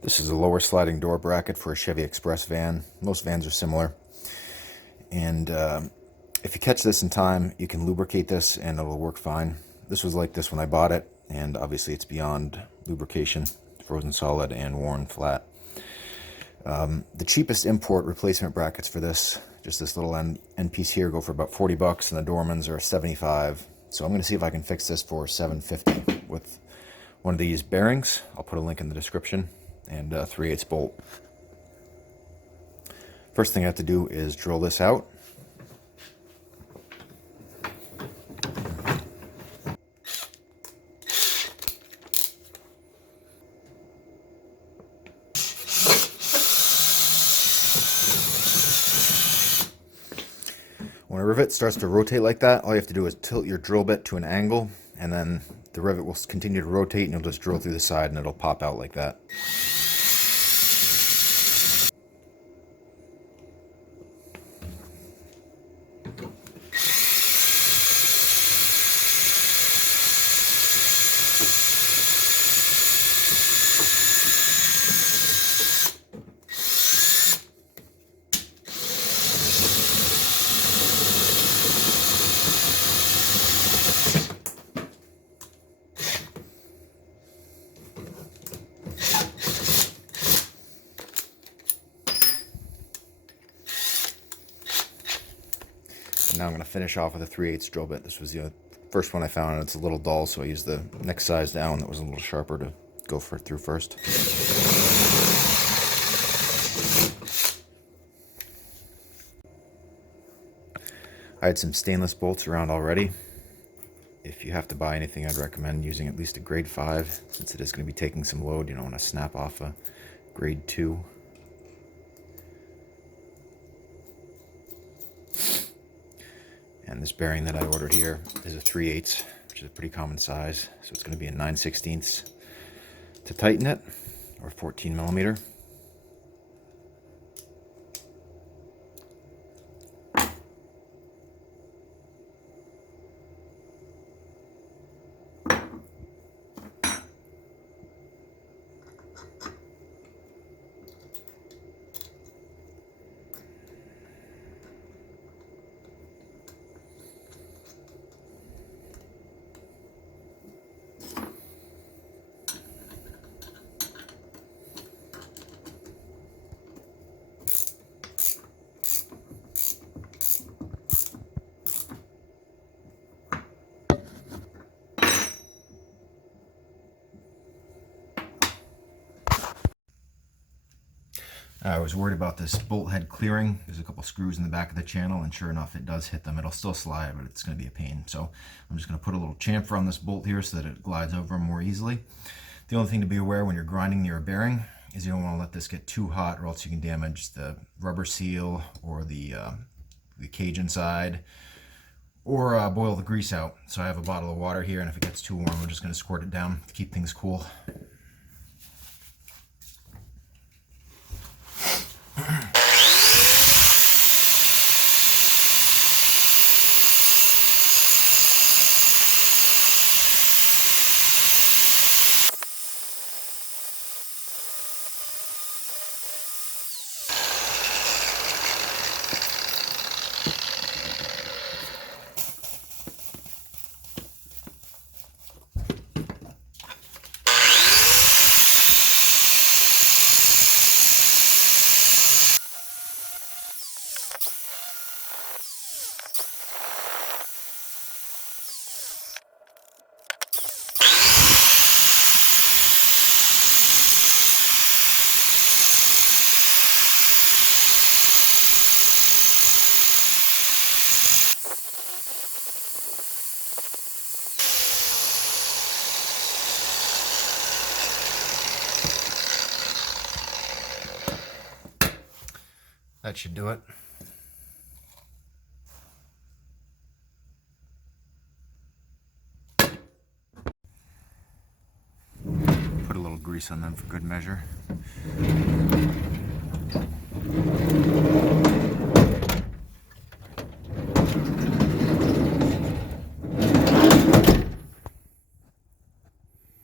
This is a lower sliding door bracket for a Chevy Express van. Most vans are similar. And if you catch this in time, you can lubricate this and it'll work fine. This was like this when I bought it, and obviously it's beyond lubrication, frozen solid and worn flat. The cheapest import replacement brackets for this, just this little end piece here, go for about 40 bucks, and the Dormans are 75. So I'm going to see if I can fix this for 750 with one of these bearings. I'll put a link in the description, and 3/8 bolt. First thing I have to do is drill this out. When a rivet starts to rotate like that, all you have to do is tilt your drill bit to an angle, and then the rivet will continue to rotate, and you'll just drill through the side and it'll pop out like that. Now I'm going to finish off with a 3/8 drill bit. This was the first one I found, and it's a little dull, so I used the next size down that was a little sharper to go through first. I had some stainless bolts around already. If you have to buy anything, I'd recommend using at least a grade 5, since it is going to be taking some load. You don't want to snap off a grade 2. And this bearing that I ordered here is a 3/8, which is a pretty common size. So it's going to be a 9/16 to tighten it, or 14 millimeter. I was worried about this bolt head clearing. There's a couple screws in the back of the channel, and sure enough, it does hit them. It'll still slide, but it's going to be a pain. So I'm just going to put a little chamfer on this bolt here so that it glides over more easily. The only thing to be aware when you're grinding near a bearing is you don't want to let this get too hot, or else you can damage the rubber seal or the cage inside, or boil the grease out. So I have a bottle of water here, and if it gets too warm, I'm just going to squirt it down to keep things cool. That should do it. Put a little grease on them for good measure.